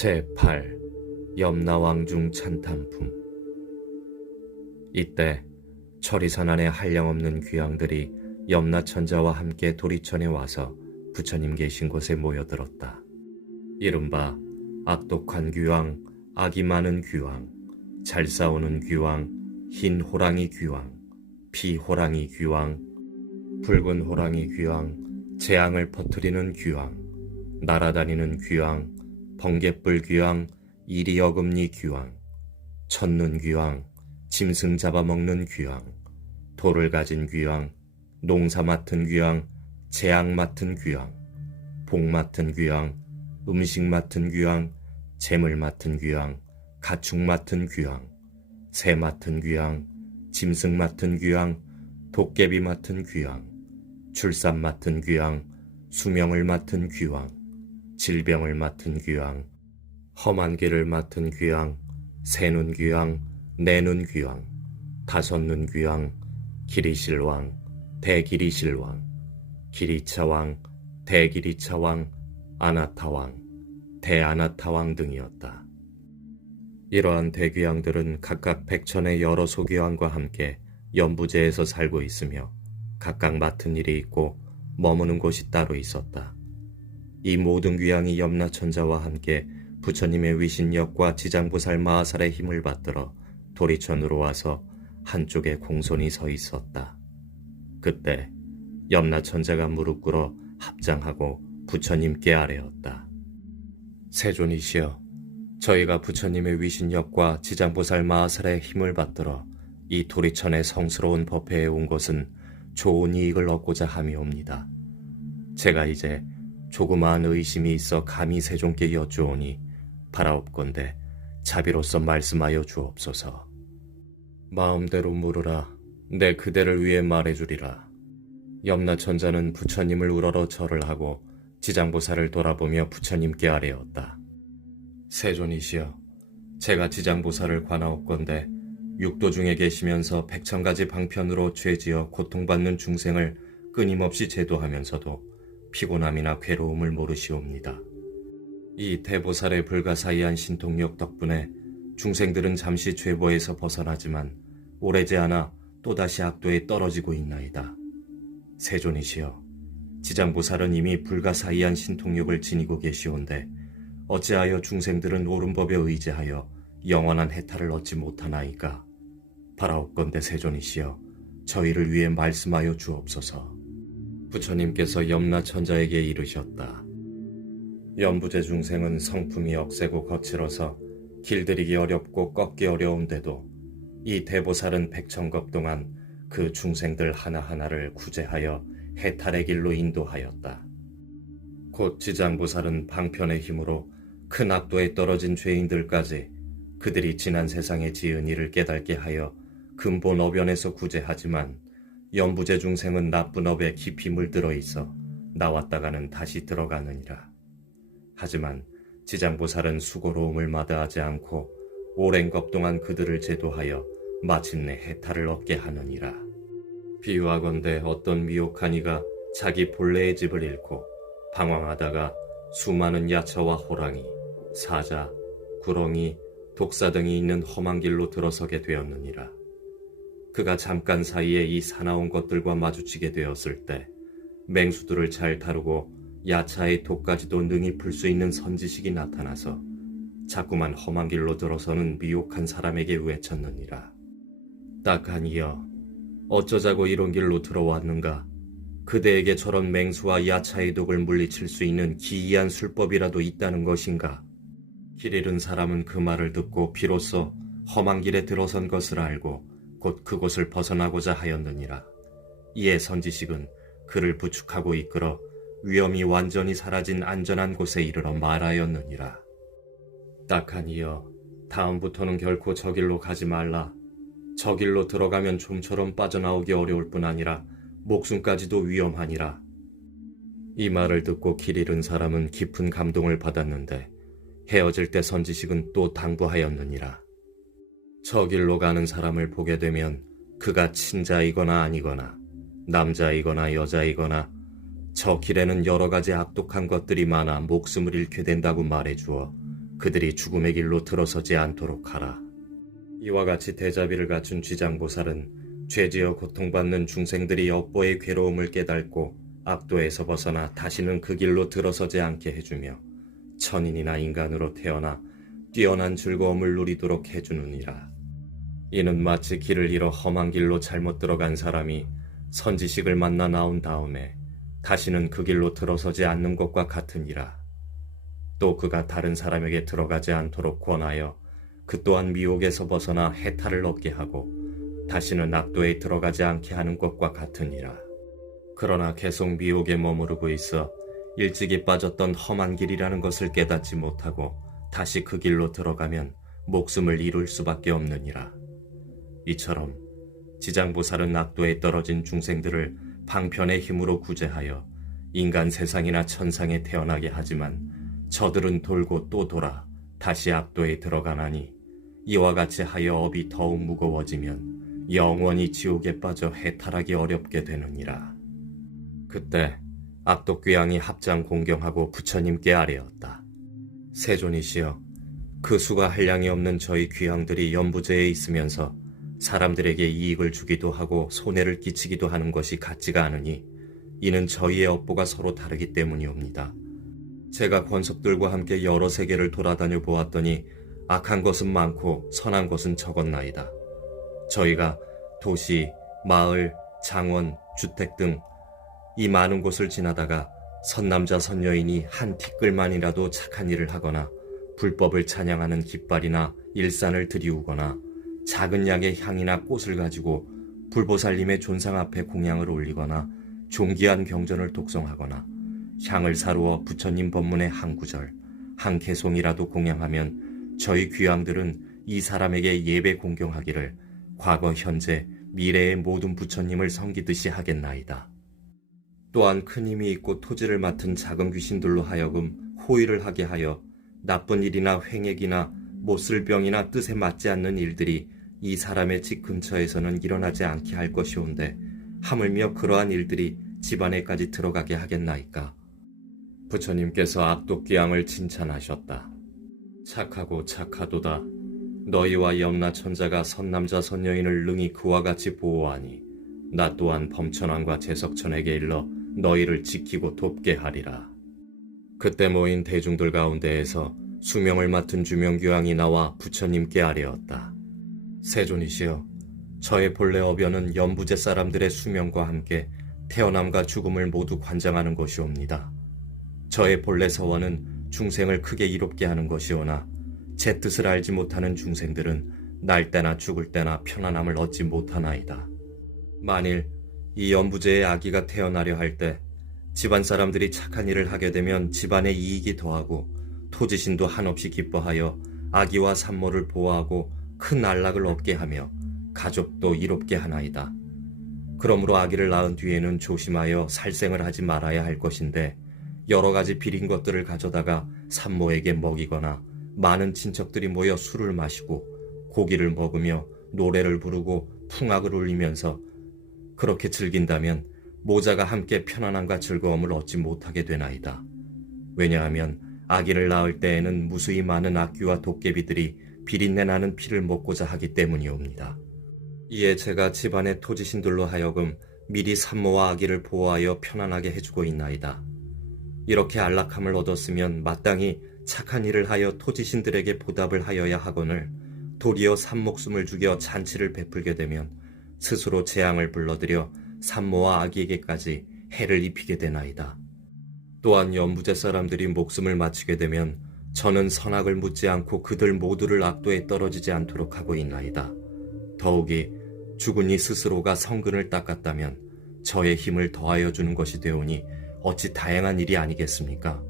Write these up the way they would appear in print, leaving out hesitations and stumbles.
제8 염라왕중 찬탄품. 이때 철이산 안에 한량없는 귀양들이 염라천자와 함께 도리천에 와서 부처님 계신 곳에 모여들었다. 이른바 악독한 귀왕, 악이 많은 귀왕, 잘 싸우는 귀왕, 흰 호랑이 귀왕, 피호랑이 귀왕, 붉은 호랑이 귀왕, 재앙을 퍼뜨리는 귀왕, 날아다니는 귀왕, 번갯불 귀왕, 이리어금니 귀왕, 첫눈 귀왕, 짐승 잡아먹는 귀왕, 돌을 가진 귀왕, 농사 맡은 귀왕, 재앙 맡은 귀왕, 복 맡은 귀왕, 음식 맡은 귀왕, 재물 맡은 귀왕, 가축 맡은 귀왕, 새 맡은 귀왕, 짐승 맡은 귀왕, 도깨비 맡은 귀왕, 출산 맡은 귀왕, 수명을 맡은 귀왕, 질병을 맡은 귀왕, 험한 길을 맡은 귀왕, 세눈 귀왕, 네눈 귀왕, 다섯눈 귀왕, 기리실왕, 대기리실왕, 기리차왕, 대기리차왕, 아나타왕, 대아나타왕 등이었다. 이러한 대귀왕들은 각각 백천의 여러 소귀왕과 함께 연부제에서 살고 있으며 각각 맡은 일이 있고 머무는 곳이 따로 있었다. 이 모든 귀왕이 염라천자와 함께 부처님의 위신력과 지장보살 마하살의 힘을 받들어 도리천으로 와서 한쪽에 공손히 서 있었다. 그때 염라천자가 무릎 꿇어 합장하고 부처님께 아뢰었다. 세존이시여, 저희가 부처님의 위신력과 지장보살 마하살의 힘을 받들어 이 도리천의 성스러운 법회에 온 것은 좋은 이익을 얻고자 함이옵니다. 제가 이제 조그마한 의심이 있어 감히 세존께 여쭈오니 바라옵건대 자비로서 말씀하여 주옵소서. 마음대로 물으라. 내 그대를 위해 말해주리라. 염라천자는 부처님을 우러러 절을 하고 지장보살을 돌아보며 부처님께 아뢰었다. 세존이시여, 제가 지장보살을 관하옵건대 육도 중에 계시면서 백천가지 방편으로 죄지어 고통받는 중생을 끊임없이 제도하면서도 피곤함이나 괴로움을 모르시옵니다. 이 대보살의 불가사의한 신통력 덕분에 중생들은 잠시 죄보에서 벗어나지만 오래지 않아 또다시 악도에 떨어지고 있나이다. 세존이시여, 지장보살은 이미 불가사의한 신통력을 지니고 계시온데 어찌하여 중생들은 옳은 법에 의지하여 영원한 해탈을 얻지 못하나이까? 바라옵건대 세존이시여, 저희를 위해 말씀하여 주옵소서. 부처님께서 염라천자에게 이르셨다. 연부제 중생은 성품이 억세고 거칠어서 길들이기 어렵고 꺾기 어려운데도 이 대보살은 백천겁 동안 그 중생들 하나하나를 구제하여 해탈의 길로 인도하였다. 곧 지장보살은 방편의 힘으로 큰 악도에 떨어진 죄인들까지 그들이 지난 세상에 지은 일을 깨닫게 하여 근본 어변에서 구제하지만 연부제 중생은 나쁜 업에 깊이 물들어 있어 나왔다가는 다시 들어가느니라. 하지만 지장보살은 수고로움을 마다하지 않고 오랜 것 동안 그들을 제도하여 마침내 해탈을 얻게 하느니라. 비유하건대 어떤 미혹한 이가 자기 본래의 집을 잃고 방황하다가 수많은 야처와 호랑이, 사자, 구렁이, 독사 등이 있는 험한 길로 들어서게 되었느니라. 그가 잠깐 사이에 이 사나운 것들과 마주치게 되었을 때 맹수들을 잘 다루고 야차의 독까지도 능히 풀 수 있는 선지식이 나타나서 자꾸만 험한 길로 들어서는 미혹한 사람에게 외쳤느니라. 딱하니여, 어쩌자고 이런 길로 들어왔는가? 그대에게 저런 맹수와 야차의 독을 물리칠 수 있는 기이한 술법이라도 있다는 것인가? 길 잃은 사람은 그 말을 듣고 비로소 험한 길에 들어선 것을 알고 곧 그곳을 벗어나고자 하였느니라. 이에 선지식은 그를 부축하고 이끌어 위험이 완전히 사라진 안전한 곳에 이르러 말하였느니라. 딱하니여, 다음부터는 결코 저 길로 가지 말라. 저 길로 들어가면 좀처럼 빠져나오기 어려울 뿐 아니라 목숨까지도 위험하니라. 이 말을 듣고 길 잃은 사람은 깊은 감동을 받았는데 헤어질 때 선지식은 또 당부하였느니라. 저 길로 가는 사람을 보게 되면 그가 친자이거나 아니거나 남자이거나 여자이거나 저 길에는 여러 가지 악독한 것들이 많아 목숨을 잃게 된다고 말해주어 그들이 죽음의 길로 들어서지 않도록 하라. 이와 같이 대자비를 갖춘 쥐장보살은 죄지어 고통받는 중생들이 업보의 괴로움을 깨닫고 악도에서 벗어나 다시는 그 길로 들어서지 않게 해주며 천인이나 인간으로 태어나 뛰어난 즐거움을 누리도록 해주느니라. 이는 마치 길을 잃어 험한 길로 잘못 들어간 사람이 선지식을 만나 나온 다음에 다시는 그 길로 들어서지 않는 것과 같으니라. 또 그가 다른 사람에게 들어가지 않도록 권하여 그 또한 미혹에서 벗어나 해탈을 얻게 하고 다시는 악도에 들어가지 않게 하는 것과 같으니라. 그러나 계속 미혹에 머무르고 있어 일찍이 빠졌던 험한 길이라는 것을 깨닫지 못하고 다시 그 길로 들어가면 목숨을 잃을 수밖에 없느니라. 이처럼 지장보살은 악도에 떨어진 중생들을 방편의 힘으로 구제하여 인간 세상이나 천상에 태어나게 하지만 저들은 돌고 또 돌아 다시 악도에 들어가나니 이와 같이 하여 업이 더욱 무거워지면 영원히 지옥에 빠져 해탈하기 어렵게 되느니라. 그때 악독귀양이 합장 공경하고 부처님께 아뢰었다. 세존이시여, 그 수가 한량이 없는 저희 귀양들이 연부제에 있으면서 사람들에게 이익을 주기도 하고 손해를 끼치기도 하는 것이 같지가 않으니 이는 저희의 업보가 서로 다르기 때문이옵니다. 제가 권석들과 함께 여러 세계를 돌아다녀 보았더니 악한 것은 많고 선한 것은 적었나이다. 저희가 도시, 마을, 장원, 주택 등 이 많은 곳을 지나다가 선남자 선여인이 한 티끌만이라도 착한 일을 하거나 불법을 찬양하는 깃발이나 일산을 들이우거나 작은 약의 향이나 꽃을 가지고 불보살님의 존상 앞에 공양을 올리거나 존귀한 경전을 독송하거나 향을 사루어 부처님 법문의 한 구절, 한 개송이라도 공양하면 저희 귀양들은 이 사람에게 예배 공경하기를 과거, 현재, 미래의 모든 부처님을 섬기듯이 하겠나이다. 또한 큰 힘이 있고 토지를 맡은 작은 귀신들로 하여금 호의를 하게 하여 나쁜 일이나 횡액이나 못쓸 병이나 뜻에 맞지 않는 일들이 이 사람의 집 근처에서는 일어나지 않게 할 것이온데 하물며 그러한 일들이 집안에까지 들어가게 하겠나이까. 부처님께서 악독귀양을 칭찬하셨다. 착하고 착하도다. 너희와 염라천자가 선남자 선여인을 능히 그와 같이 보호하니 나 또한 범천왕과 제석천에게 일러 너희를 지키고 돕게 하리라. 그때 모인 대중들 가운데에서 수명을 맡은 주명규왕이 나와 부처님께 아뢰었다. 세존이시여, 저의 본래 업연은 연부제 사람들의 수명과 함께 태어남과 죽음을 모두 관장하는 것이옵니다. 저의 본래 서원은 중생을 크게 이롭게 하는 것이오나 제 뜻을 알지 못하는 중생들은 날 때나 죽을 때나 편안함을 얻지 못하나이다. 만일 이 연부제의 아기가 태어나려 할 때 집안 사람들이 착한 일을 하게 되면 집안의 이익이 더하고 토지신도 한없이 기뻐하여 아기와 산모를 보호하고 큰 안락을 얻게 하며 가족도 이롭게 하나이다. 그러므로 아기를 낳은 뒤에는 조심하여 살생을 하지 말아야 할 것인데 여러 가지 비린 것들을 가져다가 산모에게 먹이거나 많은 친척들이 모여 술을 마시고 고기를 먹으며 노래를 부르고 풍악을 울리면서 그렇게 즐긴다면 모자가 함께 편안함과 즐거움을 얻지 못하게 되나이다. 왜냐하면 아기를 낳을 때에는 무수히 많은 악귀와 도깨비들이 비린내 나는 피를 먹고자 하기 때문이옵니다. 이에 제가 집안의 토지신들로 하여금 미리 산모와 아기를 보호하여 편안하게 해주고 있나이다. 이렇게 안락함을 얻었으면 마땅히 착한 일을 하여 토지신들에게 보답을 하여야 하거늘 도리어 산목숨을 죽여 잔치를 베풀게 되면 스스로 재앙을 불러들여 산모와 아기에게까지 해를 입히게 되나이다. 또한 연부제 사람들이 목숨을 마치게 되면 저는 선악을 묻지 않고 그들 모두를 악도에 떨어지지 않도록 하고 있나이다. 더욱이 죽은 이 스스로가 성근을 닦았다면 저의 힘을 더하여 주는 것이 되오니 어찌 다행한 일이 아니겠습니까?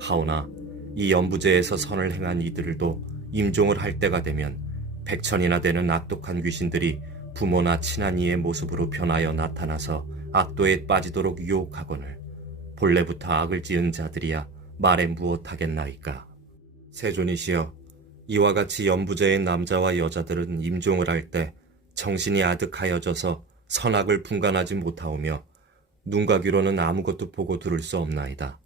하오나 이 연부제에서 선을 행한 이들도 임종을 할 때가 되면 100천이나 되는 악독한 귀신들이 부모나 친한 이의 모습으로 변하여 나타나서 악도에 빠지도록 유혹하거늘 본래부터 악을 지은 자들이야 말에 무엇하겠나이까. 세존이시여, 이와 같이 연부제의 남자와 여자들은 임종을 할 때 정신이 아득하여져서 선악을 분간하지 못하오며 눈과 귀로는 아무것도 보고 들을 수 없나이다.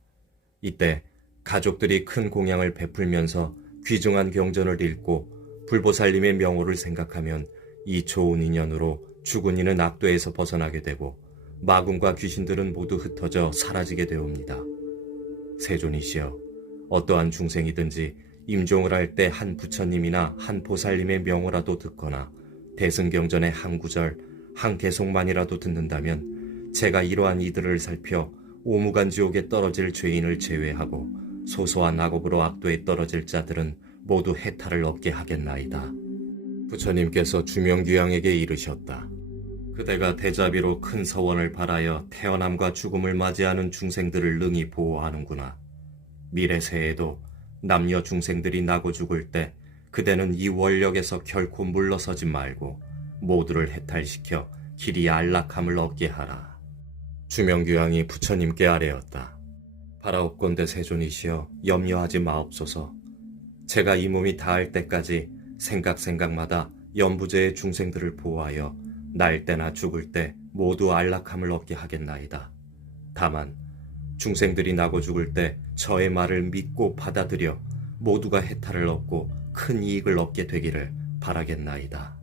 이때 가족들이 큰 공양을 베풀면서 귀중한 경전을 읽고 불보살님의 명호를 생각하면 이 좋은 인연으로 죽은 이는 악도에서 벗어나게 되고 마군과 귀신들은 모두 흩어져 사라지게 되옵니다. 세존이시여, 어떠한 중생이든지 임종을 할 때 한 부처님이나 한 보살님의 명호라도 듣거나 대승경전의 한 구절, 한 개송만이라도 듣는다면 제가 이러한 이들을 살펴 오무간 지옥에 떨어질 죄인을 제외하고 소소한 악업으로 악도에 떨어질 자들은 모두 해탈을 얻게 하겠나이다. 부처님께서 주명귀양에게 이르셨다. 그대가 대자비로 큰 서원을 발하여 태어남과 죽음을 맞이하는 중생들을 능히 보호하는구나. 미래세에도 남녀 중생들이 나고 죽을 때 그대는 이 원력에서 결코 물러서지 말고 모두를 해탈시켜 길이 안락함을 얻게 하라. 주명귀양이 부처님께 아뢰었다. 바라옵건대 세존이시여, 염려하지 마옵소서. 제가 이 몸이 닿을 때까지 생각마다 연부제의 중생들을 보호하여 날 때나 죽을 때 모두 안락함을 얻게 하겠나이다. 다만 중생들이 나고 죽을 때 저의 말을 믿고 받아들여 모두가 해탈을 얻고 큰 이익을 얻게 되기를 바라겠나이다.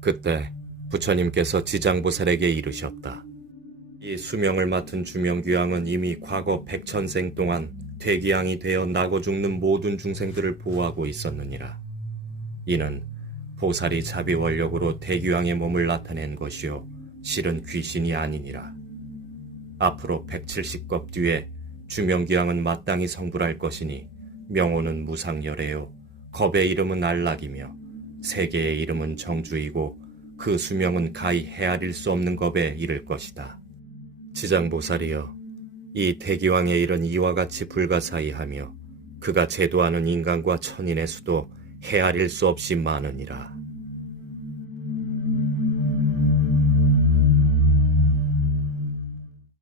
그때 부처님께서 지장보살에게 이르셨다. 이 수명을 맡은 주명귀양은 이미 과거 백천생 동안 대기양이 되어 나고 죽는 모든 중생들을 보호하고 있었느니라. 이는 보살이 자비원력으로 대귀양의 몸을 나타낸 것이요 실은 귀신이 아니니라. 앞으로 170겁 뒤에 주명귀양은 마땅히 성불할 것이니 명호는 무상열애요 겁의 이름은 안락이며 세계의 이름은 정주이고 그 수명은 가히 헤아릴 수 없는 겁에 이를 것이다. 지장보살이여, 이 대기왕의 일은 이와 같이 불가사의하며 그가 제도하는 인간과 천인의 수도 헤아릴 수 없이 많으니라.